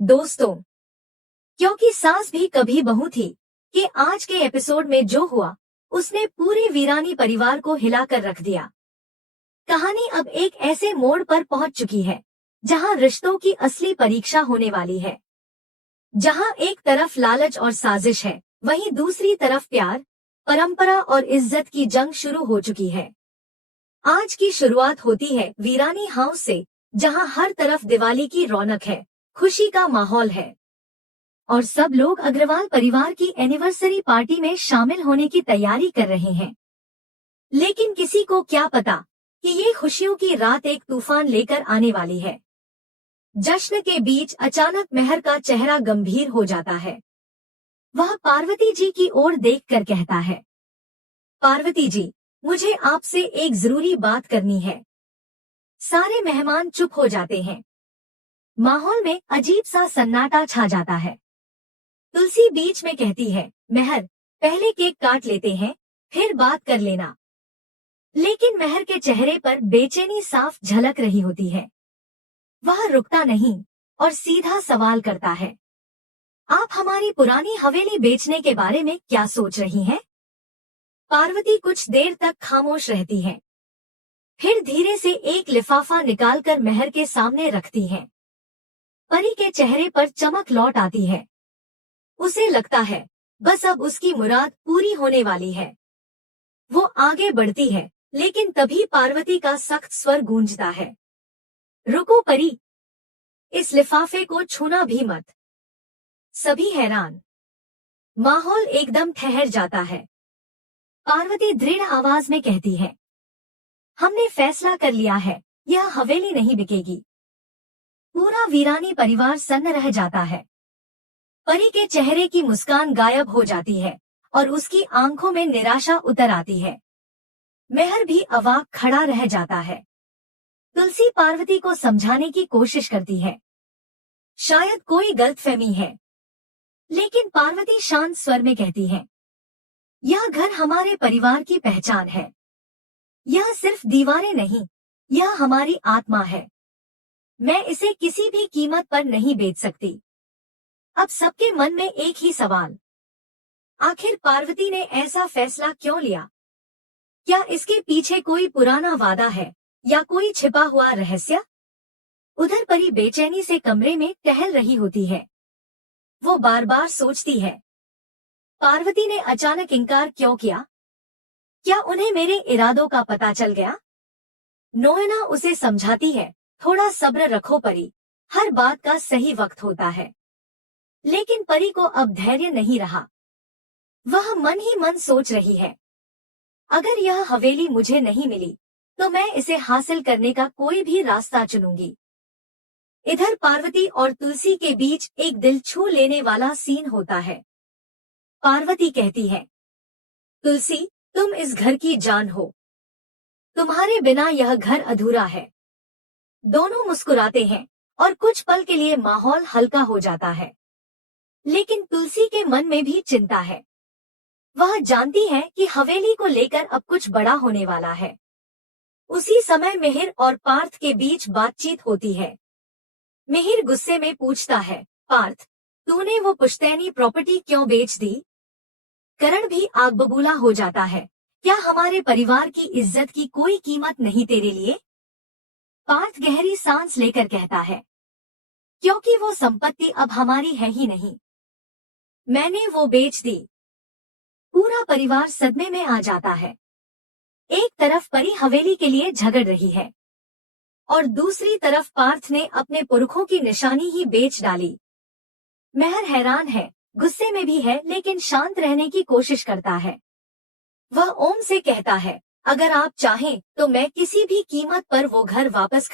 दोस्तों, क्योंकि सास भी कभी बहू थी कि आज के एपिसोड में जो हुआ उसने पूरे वीरानी परिवार को हिलाकर रख दिया। कहानी अब एक ऐसे मोड़ पर पहुंच चुकी है जहां रिश्तों की असली परीक्षा होने वाली है। जहां एक तरफ लालच और साजिश है, वहीं दूसरी तरफ प्यार, परंपरा और इज्जत की जंग शुरू हो चुकी है। आज की शुरुआत होती है वीरानी हाउस से, जहां हर तरफ दिवाली की रौनक है, खुशी का माहौल है और सब लोग अग्रवाल परिवार की एनिवर्सरी पार्टी में शामिल होने की तैयारी कर रहे हैं। लेकिन किसी को क्या पता कि ये खुशियों की रात एक तूफान लेकर आने वाली है। जश्न के बीच अचानक मेहर का चेहरा गंभीर हो जाता है। वह पार्वती जी की ओर देखकर कहता है, पार्वती जी, मुझे आपसे एक जरूरी बात करनी है। सारे मेहमान चुप हो जाते हैं। माहौल में अजीब सा सन्नाटा छा जाता है। तुलसी बीच में कहती है, मेहर, पहले केक काट लेते हैं, फिर बात कर लेना। लेकिन मेहर के चेहरे पर बेचैनी साफ झलक रही होती है। वह रुकता नहीं और सीधा सवाल करता है, आप हमारी पुरानी हवेली बेचने के बारे में क्या सोच रही हैं? पार्वती कुछ देर तक खामोश रहती है, फिर धीरे से एक लिफाफा निकालकर मेहर के सामने रखती है। परी के चेहरे पर चमक लौट आती है। उसे लगता है बस अब उसकी मुराद पूरी होने वाली है। वो आगे बढ़ती है, लेकिन तभी पार्वती का सख्त स्वर गूंजता है, रुको परी, इस लिफाफे को छूना भी मत। सभी हैरान। माहौल एकदम ठहर जाता है। पार्वती दृढ़ आवाज में कहती है, हमने फैसला कर लिया है, यह हवेली नहीं बिकेगी। पूरा वीरानी परिवार सन्न रह जाता है। परी के चेहरे की मुस्कान गायब हो जाती है और उसकी आंखों में निराशा उतर आती है। मेहर भी अवाक खड़ा रह जाता है। तुलसी पार्वती को समझाने की कोशिश करती है, शायद कोई गलतफहमी है। लेकिन पार्वती शांत स्वर में कहती है, यह घर हमारे परिवार की पहचान है। यह सिर्फ दीवारें नहीं, यह हमारी आत्मा है। मैं इसे किसी भी कीमत पर नहीं बेच सकती। अब सबके मन में एक ही सवाल, आखिर पार्वती ने ऐसा फैसला क्यों लिया? क्या इसके पीछे कोई पुराना वादा है या कोई छिपा हुआ रहस्य? उधर परी बेचैनी से कमरे में टहल रही होती है। वो बार बार सोचती है, पार्वती ने अचानक इनकार क्यों किया? क्या उन्हें मेरे इरादों का पता चल गया? नोएना उसे समझाती है, थोड़ा सब्र रखो परी, हर बात का सही वक्त होता है। लेकिन परी को अब धैर्य नहीं रहा। वह मन ही मन सोच रही है, अगर यह हवेली मुझे नहीं मिली तो मैं इसे हासिल करने का कोई भी रास्ता चुनूंगी। इधर पार्वती और तुलसी के बीच एक दिल छू लेने वाला सीन होता है। पार्वती कहती है, तुलसी, तुम इस घर की जान हो। तुम्हारे बिना यह घर अधूरा है। दोनों मुस्कुराते हैं और कुछ पल के लिए माहौल हल्का हो जाता है। लेकिन तुलसी के मन में भी चिंता है। वह जानती है कि हवेली को लेकर अब कुछ बड़ा होने वाला है। उसी समय मिहिर और पार्थ के बीच बातचीत होती है। मिहिर गुस्से में पूछता है, पार्थ, तूने वो पुश्तैनी प्रॉपर्टी क्यों बेच दी? करण भी आग बबूला हो जाता है, क्या हमारे परिवार की इज्जत की कोई कीमत नहीं तेरे लिए? पार्थ गहरी सांस लेकर कहता है, क्योंकि वो संपत्ति अब हमारी है ही नहीं। मैंने वो बेच दी। पूरा परिवार सदमे में आ जाता है। एक तरफ परी हवेली के लिए झगड़ रही है और दूसरी तरफ पार्थ ने अपने पुरखों की निशानी ही बेच डाली। मेहर हैरान है, गुस्से में भी है, लेकिन शांत रहने की कोशिश करता है। वह ओम से कहता है, अगर आप चाहें तो मैं किसी भी कीमत पर वो घर वापस